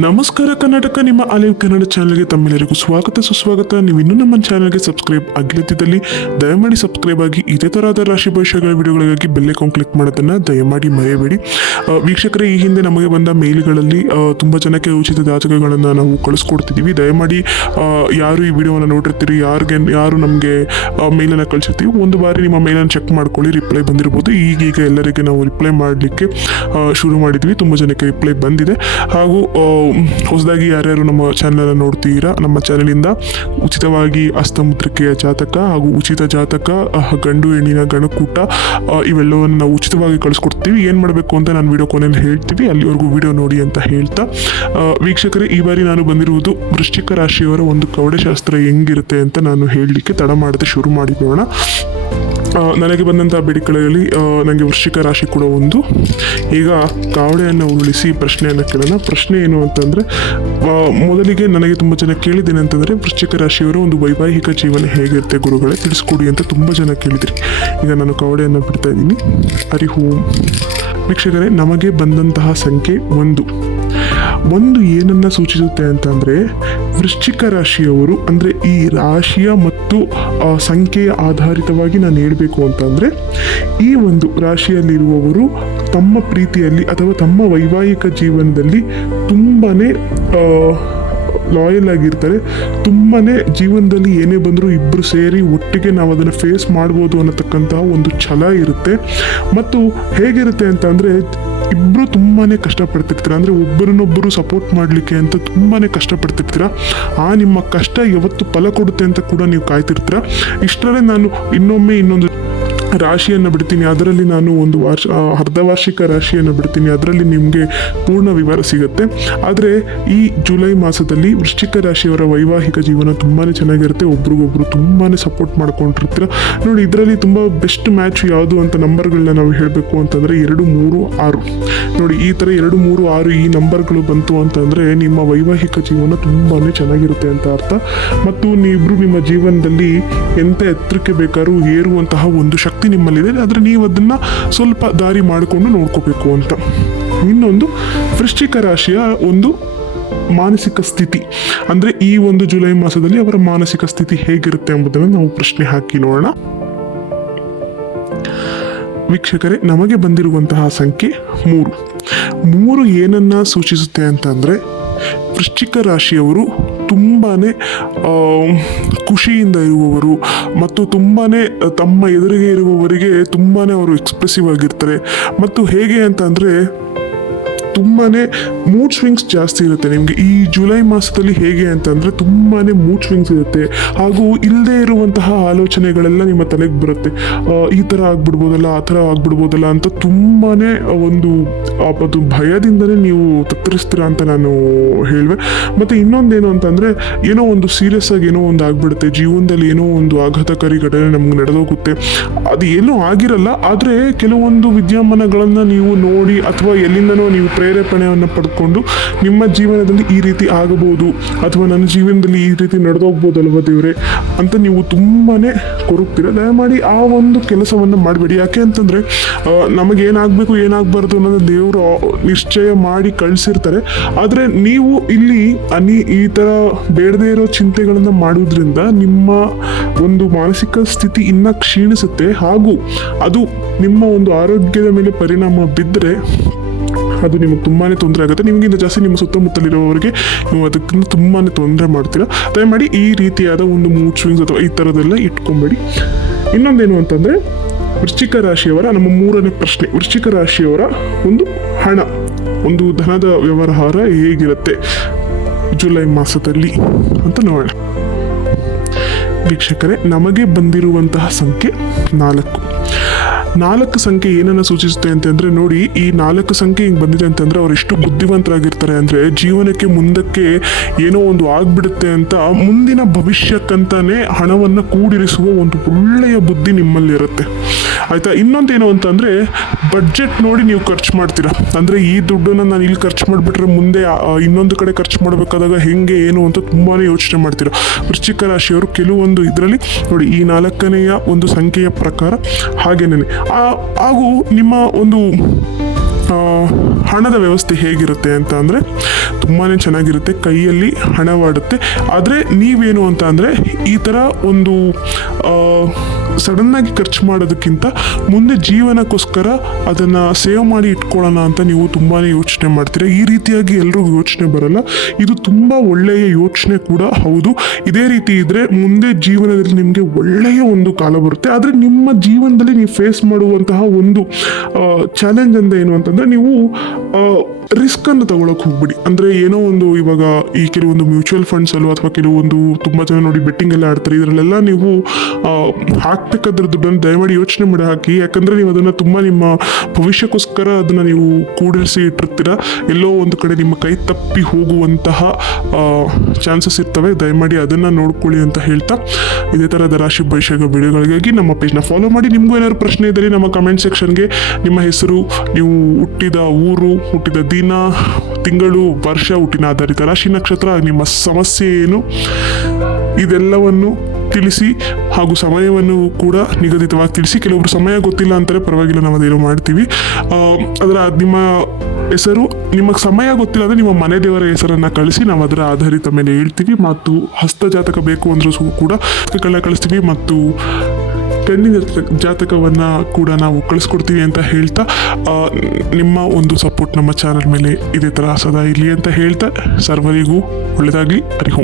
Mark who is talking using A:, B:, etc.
A: ನಮಸ್ಕಾರ ಕರ್ನಾಟಕ, ನಿಮ್ಮ ಅಲಿವ್ ಕನ್ನಡ ಚಾನಲ್ಗೆ ತಮ್ಮೆಲ್ಲರಿಗೂ ಸ್ವಾಗತ. ಸುಸ್ವಾಗತ. ನೀವು ಇನ್ನೂ ನಮ್ಮ ಚಾನಲ್ಗೆ ಸಬ್ಸ್ಕ್ರೈಬ್ ಆಗಿಲ್ಲದಿದ್ದಲ್ಲಿ ದಯಮಾಡಿ ಸಬ್ಸ್ಕ್ರೈಬ್ ಆಗಿ ಇದೇ ತರಹದ ರಾಶಿ ಭವಿಷ್ಯಗಳ ವಿಡಿಯೋಗಳಿಗಾಗಿ ಬೆಲ್ಲೈಕಾನ್ ಕ್ಲಿಕ್ ಮಾಡೋದನ್ನು ದಯಮಾಡಿ ಮರೆಯಬೇಡಿ. ವೀಕ್ಷಕರೇ, ಈ ಹಿಂದೆ ನಮಗೆ ಬಂದ ಮೇಲ್ಗಳಲ್ಲಿ ತುಂಬ ಜನಕ್ಕೆ ಉಚಿತ ಜಾತಕಗಳನ್ನು ನಾವು ಕಳಿಸ್ಕೊಡ್ತಿದ್ದೀವಿ. ದಯಮಾಡಿ ಯಾರು ಈ ವಿಡಿಯೋವನ್ನು ನೋಡಿರ್ತೀರಿ, ಯಾರಿಗೆ, ಯಾರು ನಮಗೆ ಮೇಲನ್ನು ಕಳಿಸಿರ್ತೀವಿ, ಒಂದು ಬಾರಿ ನಿಮ್ಮ ಮೇಲನ್ನು ಚೆಕ್ ಮಾಡ್ಕೊಳ್ಳಿ, ರಿಪ್ಲೈ ಬಂದಿರ್ಬೋದು. ಈಗೀಗ ಎಲ್ಲರಿಗೆ ನಾವು ರಿಪ್ಲೈ ಮಾಡಲಿಕ್ಕೆ ಶುರು ಮಾಡಿದ್ವಿ. ತುಂಬ ಜನಕ್ಕೆ ರಿಪ್ಲೈ ಬಂದಿದೆ. ಹಾಗೂ ಹೊಸದಾಗಿ ಯಾರ್ಯಾರು ನಮ್ಮ ಚಾನಲನ್ನು ನೋಡ್ತೀರಾ, ನಮ್ಮ ಚಾನಲಿಂದ ಉಚಿತವಾಗಿ ಅಸ್ತಮುದ್ರಿಕೆಯ ಜಾತಕ ಹಾಗೂ ಉಚಿತ ಜಾತಕ ಗಂಡು ಹೆಣ್ಣಿನ ಗಣಕೂಟ ಇವೆಲ್ಲವನ್ನು ನಾವು ಉಚಿತವಾಗಿ ಕಳಿಸ್ಕೊಡ್ತೀವಿ. ಏನು ಮಾಡಬೇಕು ಅಂತ ನಾನು ವಿಡಿಯೋ ಕೊನೆಯಲ್ಲಿ ಹೇಳ್ತೀವಿ ಅಲ್ಲಿವರೆಗೂ ವಿಡಿಯೋ ನೋಡಿ ಅಂತ ಹೇಳ್ತಾ ವೀಕ್ಷಕರೇ, ಈ ಬಾರಿ ನಾನು ಬಂದಿರುವುದು ವೃಶ್ಚಿಕ ರಾಶಿಯವರ ಒಂದು ಕವಡೆಶಾಸ್ತ್ರ ಹೆಂಗಿರುತ್ತೆ ಅಂತ ನಾನು ಹೇಳಲಿಕ್ಕೆ ತಡ ಮಾಡದೆ ಶುರು ಮಾಡಿಕೊಳ್ಳೋಣ. ನನಗೆ ಬಂದಂಥ ಬೇಡಿಕೆಗಳಲ್ಲಿ ನನಗೆ ವೃಶ್ಚಿಕ ರಾಶಿ ಕೂಡ ಒಂದು. ಈಗ ಕಾವಡೆಯನ್ನು ಉರುಳಿಸಿ ಪ್ರಶ್ನೆಯನ್ನು ಕೇಳೋಣ. ಪ್ರಶ್ನೆ ಏನು ಅಂತಂದರೆ ಮೊದಲಿಗೆ ನನಗೆ ತುಂಬ ಜನ ಕೇಳಿದ್ದೇನೆ ಅಂತಂದರೆ, ವೃಶ್ಚಿಕ ರಾಶಿಯವರು ಒಂದು ವೈವಾಹಿಕ ಜೀವನ ಹೇಗಿರುತ್ತೆ ಗುರುಗಳೇ? ತಿಳಿಸ್ಕೊಡಿ ಅಂತ ತುಂಬ ಜನ ಕೇಳಿದ್ರಿ. ಈಗ ನಾನು ಕಾವಡೆಯನ್ನು ಬಿಡ್ತಾ ಇದ್ದೀನಿ. ಹರಿ ಓಂ ವೀಕ್ಷಕರೇ, ನಮಗೆ ಬಂದಂತಹ ಸಂಖ್ಯೆ ಒಂದು. ಒಂದು ಏನನ್ನ ಸೂಚಿಸುತ್ತೆ ಅಂತಂದ್ರೆ ವೃಶ್ಚಿಕ ರಾಶಿಯವರು ಅಂದ್ರೆ ಈ ರಾಶಿಯ ಮತ್ತು ಸಂಖ್ಯೆಯ ಆಧಾರಿತವಾಗಿ ನಾನು ಹೇಳಬೇಕು ಅಂತಂದ್ರೆ ಈ ಒಂದು ರಾಶಿಯಲ್ಲಿರುವವರು ತಮ್ಮ ಪ್ರೀತಿಯಲ್ಲಿ ಅಥವಾ ತಮ್ಮ ವೈವಾಹಿಕ ಜೀವನದಲ್ಲಿ ತುಂಬಾನೇ ಆ, ಲಾಯಲ್ ಆಗಿರ್ತಾರೆ ತುಂಬಾ ಜೀವನದಲ್ಲಿ ಏನೇ ಬಂದರೂ ಇಬ್ಬರು ಸೇರಿ ಒಟ್ಟಿಗೆ ನಾವು ಅದನ್ನು ಫೇಸ್ ಮಾಡ್ಬೋದು ಅನ್ನತಕ್ಕಂತಹ ಒಂದು ಛಲ ಇರುತ್ತೆ. ಮತ್ತು ಹೇಗಿರುತ್ತೆ ಅಂತ ಅಂದರೆ ಇಬ್ಬರು ತುಂಬಾ ಕಷ್ಟಪಡ್ತಿರ್ತೀರ. ಅಂದರೆ ಒಬ್ಬರನ್ನೊಬ್ಬರು ಸಪೋರ್ಟ್ ಮಾಡಲಿಕ್ಕೆ ಅಂತ ತುಂಬಾ ಕಷ್ಟಪಡ್ತಿರ್ತೀರ. ಆ ನಿಮ್ಮ ಕಷ್ಟ ಯಾವತ್ತು ಫಲ ಕೊಡುತ್ತೆ ಅಂತ ಕೂಡ ನೀವು ಕಾಯ್ತಿರ್ತೀರ. ಇಷ್ಟರಲ್ಲೇ ನಾನು ಇನ್ನೊಮ್ಮೆ ಇನ್ನೊಂದು ರಾಶಿಯನ್ನು ಬಿಡ್ತೀನಿ ಅದರಲ್ಲಿ ನಾನು ಒಂದು ವಾರ್ಷ ಆ, ಅರ್ಧ ವಾರ್ಷಿಕ ರಾಶಿಯನ್ನು ಬಿಡ್ತೀನಿ ಅದರಲ್ಲಿ ನಿಮಗೆ ಪೂರ್ಣ ವಿವರ ಸಿಗುತ್ತೆ. ಆದರೆ ಈ ಜುಲೈ ಮಾಸದಲ್ಲಿ ವೃಶ್ಚಿಕ ರಾಶಿಯವರ ವೈವಾಹಿಕ ಜೀವನ ತುಂಬಾ ಚೆನ್ನಾಗಿರುತ್ತೆ. ಒಬ್ರಿಗೊಬ್ರು ತುಂಬಾ ಸಪೋರ್ಟ್ ಮಾಡ್ಕೊಂಡಿರ್ತೀರ. ನೋಡಿ ಇದರಲ್ಲಿ ತುಂಬ ಬೆಸ್ಟ್ ಮ್ಯಾಚ್ ಯಾವುದು ಅಂತ ನಂಬರ್ಗಳನ್ನ ನಾವು ಹೇಳಬೇಕು ಅಂತಂದರೆ ಎರಡು ಮೂರು ಆರು. ನೋಡಿ ಈ ಥರ ಎರಡು ಮೂರು ಆರು ಈ ನಂಬರ್ಗಳು ಬಂತು ಅಂತಂದರೆ ನಿಮ್ಮ ವೈವಾಹಿಕ ಜೀವನ ತುಂಬಾ ಚೆನ್ನಾಗಿರುತ್ತೆ ಅಂತ ಅರ್ಥ. ಮತ್ತು ನೀವಿಬ್ರು ನಿಮ್ಮ ಜೀವನದಲ್ಲಿ ಎಂಥ ಎತ್ತರಕ್ಕೆ ಬೇಕಾದ್ರೂ ಏರುವಂತಹ ಒಂದು ಶಕ್ತಿ ನಿಮ್ಮಲ್ಲಿದೆ, ಆದರೆ ನೀವು ಅದನ್ನು ಸ್ವಲ್ಪ ದಾರಿ ಮಾಡಿಕೊಂಡು ನೋಡ್ಕೋಬೇಕು ಅಂತ. ಇನ್ನೊಂದು, ವೃಶ್ಚಿಕ ರಾಶಿಯ ಒಂದು ಮಾನಸಿಕ ಸ್ಥಿತಿ. ಅಂದರೆ ಈ ಒಂದು ಜುಲೈ ಮಾಸದಲ್ಲಿ ಅವರ ಮಾನಸಿಕ ಸ್ಥಿತಿ ಹೇಗಿರುತ್ತೆ ಎಂಬುದನ್ನು ನಾವು ಪ್ರಶ್ನೆ ಹಾಕಿ ನೋಡೋಣ. ವೀಕ್ಷಕರೇ, ನಮಗೆ ಬಂದಿರುವಂತಹ ಸಂಖ್ಯೆ ಮೂರು. ಮೂರು ಏನನ್ನ ಸೂಚಿಸುತ್ತೆ ಅಂತಂದರೆ, ವೃಶ್ಚಿಕ ರಾಶಿಯವರು ತುಂಬಾ ಖುಷಿಯಿಂದ ಇರುವವರು ಮತ್ತು ತುಂಬಾ ತಮ್ಮ ಎದುರಿಗೆ ಇರುವವರಿಗೆ ತುಂಬಾ ಅವರು ಎಕ್ಸ್ಪ್ರೆಸಿವ್ ಆಗಿರ್ತಾರೆ. ಮತ್ತು ಹೇಗೆ ಅಂತ ತುಂಬಾ ಮೂಡ್ ಸ್ವಿಂಗ್ಸ್ ಜಾಸ್ತಿ ಇರುತ್ತೆ ನಿಮಗೆ. ಈ ಜುಲೈ ಮಾಸದಲ್ಲಿ ಹೇಗೆ ಅಂತಂದರೆ ತುಂಬಾ ಮೂಡ್ ಸ್ವಿಂಗ್ಸ್ ಇರುತ್ತೆ. ಹಾಗೂ ಇಲ್ಲದೆ ಇರುವಂತಹ ಆಲೋಚನೆಗಳೆಲ್ಲ ನಿಮ್ಮ ತಲೆಗೆ ಬರುತ್ತೆ. ಈ ಥರ ಆಗ್ಬಿಡ್ಬೋದಲ್ಲ, ಆ ಥರ ಆಗ್ಬಿಡ್ಬೋದಲ್ಲ ಅಂತ ತುಂಬಾ ಒಂದು ಅದು ಭಯದಿಂದಲೇ ನೀವು ತತ್ತರಿಸ್ತೀರಾ ಅಂತ ನಾನು ಹೇಳುವೆ. ಮತ್ತು ಇನ್ನೊಂದೇನು ಅಂತಂದರೆ ಏನೋ ಒಂದು ಸೀರಿಯಸ್ ಆಗಿ ಏನೋ ಒಂದು ಆಗ್ಬಿಡುತ್ತೆ. ಜೀವನದಲ್ಲಿ ಏನೋ ಒಂದು ಆಘಾತಕಾರಿ ಘಟನೆ ನಮ್ಗೆ ನಡೆದೋಗುತ್ತೆ. ಅದು ಏನೂ ಆಗಿರಲ್ಲ, ಆದರೆ ಕೆಲವೊಂದು ವಿದ್ಯಮಾನಗಳನ್ನು ನೀವು ನೋಡಿ ಅಥವಾ ಎಲ್ಲಿಂದನೋ ನೀವು ಪ್ರೇರೇಪಣೆಯನ್ನು ಪಡ್ಕೊಂಡು ನಿಮ್ಮ ಜೀವನದಲ್ಲಿ ಈ ರೀತಿ ಆಗಬಹುದು ಅಥವಾ ನನ್ನ ಜೀವನದಲ್ಲಿ ಈ ರೀತಿ ನಡೆದೋಗ್ಬೋದಲ್ವ ದೇವ್ರೆ ಅಂತ ನೀವು ತುಂಬಾ ಕೊರಗ್ತೀರ. ದಯಮಾಡಿ ಆ ಒಂದು ಕೆಲಸವನ್ನು ಮಾಡಬೇಡಿ. ಯಾಕೆ ಅಂತಂದರೆ ನಮಗೇನಾಗಬೇಕು, ಏನಾಗಬಾರ್ದು ಅನ್ನೋದು ದೇವರು ನಿಶ್ಚಯ ಮಾಡಿ ಕಳಿಸಿರ್ತಾರೆ. ಆದರೆ ನೀವು ಇಲ್ಲಿ ಅನಿ, ಈ ಥರ ಬೇಡದೇ ಇರೋ ಚಿಂತೆಗಳನ್ನು ಮಾಡೋದ್ರಿಂದ ನಿಮ್ಮ ಒಂದು ಮಾನಸಿಕ ಸ್ಥಿತಿ ಇನ್ನ ಕ್ಷೀಣಿಸುತ್ತೆ. ಹಾಗೂ ಅದು ನಿಮ್ಮ ಒಂದು ಆರೋಗ್ಯದ ಮೇಲೆ ಪರಿಣಾಮ ಬಿದ್ದರೆ ಅದು ನಿಮಗೆ ತುಂಬಾ ತೊಂದರೆ ಆಗುತ್ತೆ. ನಿಮಗಿಂತ ಜಾಸ್ತಿ ನಿಮ್ಮ ಸುತ್ತಮುತ್ತಲಿರೋರಿಗೆ ನೀವು ಅದಕ್ಕಿಂತ ತುಂಬಾ ತೊಂದರೆ ಮಾಡ್ತೀರಾ. ದಯಮಾಡಿ ಈ ರೀತಿಯಾದ ಒಂದು ಮೂಡ್ ಸ್ವಿಂಗ್ಸ್ ಅಥವಾ ಈ ಥರದೆಲ್ಲ ಇಟ್ಕೊಂಬೇಡಿ. ಇನ್ನೊಂದೇನು ಅಂತಂದರೆ, ವೃಶ್ಚಿಕ ರಾಶಿಯವರ ನಮ್ಮ ಮೂರನೇ ಪ್ರಶ್ನೆ. ವೃಶ್ಚಿಕ ರಾಶಿಯವರ ಒಂದು ಹಣ, ಒಂದು ಧನದ ವ್ಯವಹಾರ ಹೇಗಿರುತ್ತೆ? ಜುಲೈ ಮಾಸದಲ್ಲಿ ಅಂತ ನೋಡೋಣ. ವೀಕ್ಷಕರೇ, ನಮಗೆ ಬಂದಿರುವಂತಹ ಸಂಖ್ಯೆ ನಾಲ್ಕು. ನಾಲ್ಕು ಸಂಖ್ಯೆ ಏನನ್ನ ಸೂಚಿಸುತ್ತೆ ಅಂತಂದ್ರೆ ನೋಡಿ, ಈ ನಾಲ್ಕು ಸಂಖ್ಯೆ ಹಿಂಗೆ ಬಂದಿದೆ ಅಂತಂದ್ರೆ ಅವ್ರು ಎಷ್ಟು ಬುದ್ಧಿವಂತರಾಗಿರ್ತಾರೆ ಅಂದ್ರೆ ಜೀವನಕ್ಕೆ ಮುಂದಕ್ಕೆ ಏನೋ ಒಂದು ಆಗ್ಬಿಡುತ್ತೆ ಅಂತ ಮುಂದಿನ ಭವಿಷ್ಯಕ್ಕಂತಾನೆ ಹಣವನ್ನ ಕೂಡಿರಿಸುವ ಒಂದು ಒಳ್ಳೆಯ ಬುದ್ಧಿ ನಿಮ್ಮಲ್ಲಿರುತ್ತೆ ಆಯ್ತಾ? ಇನ್ನೊಂದೇನು ಅಂತಂದ್ರೆ ಬಡ್ಜೆಟ್ ನೋಡಿ ನೀವು ಖರ್ಚು ಮಾಡ್ತೀರಾ. ಅಂದ್ರೆ ಈ ದುಡ್ಡನ್ನ ನಾನು ಇಲ್ಲಿ ಖರ್ಚು ಮಾಡಿಬಿಟ್ರೆ ಮುಂದೆ ಇನ್ನೊಂದು ಕಡೆ ಖರ್ಚು ಮಾಡಬೇಕಾದಾಗ ಹೆಂಗೆ, ಏನು ಅಂತ ತುಂಬಾನೇ ಯೋಚನೆ ಮಾಡ್ತೀರಾ. ವೃಶ್ಚಿಕ ರಾಶಿಯವರು ಕೆಲವೊಂದು ಇದರಲ್ಲಿ ನೋಡಿ, ಈ ನಾಲ್ಕನೆಯ ಒಂದು ಸಂಖ್ಯೆಯ ಪ್ರಕಾರ ಹಾಗೇನೆ. ಹಾಗೂ ನಿಮ್ಮ ಒಂದು ಹಣದ ವ್ಯವಸ್ಥೆ ಹೇಗಿರುತ್ತೆ ಅಂತ ಅಂದರೆ ತುಂಬಾ ಚೆನ್ನಾಗಿರುತ್ತೆ, ಕೈಯಲ್ಲಿ ಹಣವಾಡುತ್ತೆ. ಆದರೆ ನೀವೇನು ಅಂತ ಅಂದರೆ ಈ ಥರ ಒಂದು ಸಡನ್ನಾಗಿ ಖರ್ಚು ಮಾಡೋದಕ್ಕಿಂತ ಮುಂದೆ ಜೀವನಕ್ಕೋಸ್ಕರ ಅದನ್ನು ಸೇವ್ ಮಾಡಿ ಇಟ್ಕೊಳ್ಳೋಣ ಅಂತ ನೀವು ತುಂಬಾ ಯೋಚನೆ ಮಾಡ್ತೀರಾ? ಈ ರೀತಿಯಾಗಿ ಎಲ್ರಿಗೂ ಯೋಚನೆ ಬರಲ್ಲ. ಇದು ತುಂಬ ಒಳ್ಳೆಯ ಯೋಚನೆ ಕೂಡ ಹೌದು. ಇದೇ ರೀತಿ ಇದ್ದರೆ ಮುಂದೆ ಜೀವನದಲ್ಲಿ ನಿಮಗೆ ಒಳ್ಳೆಯ ಒಂದು ಕಾಲ ಬರುತ್ತೆ. ಆದರೆ ನಿಮ್ಮ ಜೀವನದಲ್ಲಿ ನೀವು ಫೇಸ್ ಮಾಡುವಂತಹ ಒಂದು ಚಾಲೆಂಜ್ ಅಂದ್ರೆ ಏನು ಅಂತಂದರೆ ನೀವು ರಿಸ್ಕ್ ಅನ್ನು ತಗೊಳಕ್ ಹೋಗ್ಬಿಡಿ. ಅಂದ್ರೆ ಏನೋ ಒಂದು ಇವಾಗ ಈ ಕೆಲವೊಂದು ಮ್ಯೂಚುವಲ್ ಫಂಡ್ಸ್ ಅಲ್ವಾ ಅಥವಾ ಕೆಲವೊಂದು ತುಂಬಾ ಜನ ನೋಡಿ ಬೆಟ್ಟಿಂಗ್ ಎಲ್ಲ ಆಡ್ತಾರೆ. ಇದರಲ್ಲೆಲ್ಲ ನೀವು ಆ, ಹಾಕ್ಬೇಕಾದ್ರೆ ದುಡ್ಡನ್ನು ದಯಮಾಡಿ ಯೋಚನೆ ಮಾಡಿ ಹಾಕಿ. ಯಾಕಂದ್ರೆ ನೀವು ಅದನ್ನು ತುಂಬ ನಿಮ್ಮ ಭವಿಷ್ಯಕ್ಕೋಸ್ಕರ ಅದನ್ನು ನೀವು ಕೂಡಿರಿಸಿ ಇಟ್ಟಿರ್ತೀರ? ಎಲ್ಲೋ ಒಂದು ಕಡೆ ನಿಮ್ಮ ಕೈ ತಪ್ಪಿ ಹೋಗುವಂತಹ ಚಾನ್ಸಸ್ ಇರ್ತವೆ. ದಯಮಾಡಿ ಅದನ್ನು ನೋಡ್ಕೊಳ್ಳಿ ಅಂತ ಹೇಳ್ತಾ ಇದೇ ಥರದ ರಾಶಿ ಭವಿಷ್ಯದ ವಿಡಿಯೋಗಳಿಗಾಗಿ ನಮ್ಮ ಪೇಜ್ನ ಫಾಲೋ ಮಾಡಿ. ನಿಮಗೂ ಏನಾದ್ರು ಪ್ರಶ್ನೆ ಇದ್ದರೆ ನಮ್ಮ ಕಮೆಂಟ್ ಸೆಕ್ಷನ್ಗೆ ನಿಮ್ಮ ಹೆಸರು, ನೀವು ಹುಟ್ಟಿದ ಊರು, ಹುಟ್ಟಿದ ದಿನ, ತಿಂಗಳು, ವರ್ಷ, ಹುಟ್ಟಿನ ಆಧಾರಿತ ರಾಶಿ ನಕ್ಷತ್ರ, ನಿಮ್ಮ ಸಮಸ್ಯೆ ಏನು? ಇದೆಲ್ಲವನ್ನು ತಿಳಿಸಿ ಹಾಗೂ ಸಮಯವನ್ನು ಕೂಡ ನಿಗದಿತವಾಗಿ ತಿಳಿಸಿ. ಕೆಲವೊಬ್ಬರು ಸಮಯ ಗೊತ್ತಿಲ್ಲ ಅಂತಾರೆ, ಪರವಾಗಿಲ್ಲ ನಾವು ಅದೇನೋ ಮಾಡ್ತೀವಿ. ಅದರ ನಿಮ್ಮ ಹೆಸರು, ನಿಮಗೆ ಸಮಯ ಗೊತ್ತಿಲ್ಲ ಅಂದರೆ ನಿಮ್ಮ ಮನೆ ದೇವರ ಹೆಸರನ್ನು ಕಳಿಸಿ, ನಾವು ಅದರ ಆಧಾರಿತ ಮೇಲೆ ಹೇಳ್ತೀವಿ. ಮತ್ತು ಹಸ್ತ ಜಾತಕ ಬೇಕು ಅಂದ್ರೂ ಕೂಡ ಕಳಿಸ್ತೀವಿ. ಮತ್ತು ಪೆನ್ನಿನ ಜಾತಕವನ್ನು ಕೂಡ ನಾವು ಕಳಿಸ್ಕೊಡ್ತೀವಿ ಅಂತ ಹೇಳ್ತಾ ನಿಮ್ಮ ಒಂದು ಸಪೋರ್ಟ್ ನಮ್ಮ ಚಾನಲ್ ಮೇಲೆ ಇದೇ ಥರ ಸದಾ ಇರಲಿ ಅಂತ ಹೇಳ್ತಾ, ಸರ್ವರಿಗೂ ಒಳ್ಳೆಯದಾಗಲಿ ಹರಿ